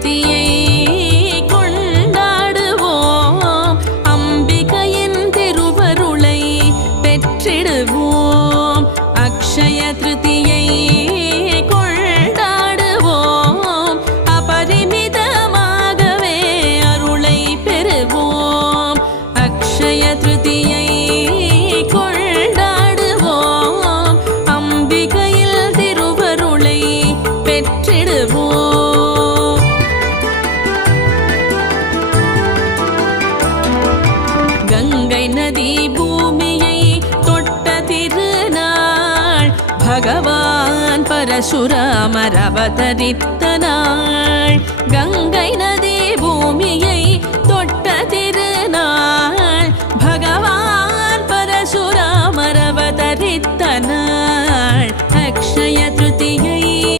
திருதியை கொண்டாடுவோம் அம்பிகையின் திருவருளை பெற்றிடுவோம் அக்ஷய திருதியை கொண்டாடுவோம் அபரிமிதமாகவே அருளை பெறுவோம் அக்ஷய திருதியை கொண்டாடுவோம் அம்பிகையில் திருவருளை பெற்றிடுவோம் கங்கை நதி பூமியை தொட்ட திருநாள் பகவான் பரசுராமர் அவதரித்த நாள் கங்கை நதி பூமியை தொட்ட திருநாள் பகவான் பரசுராமர் அவதரித்த நாள் அக்ஷய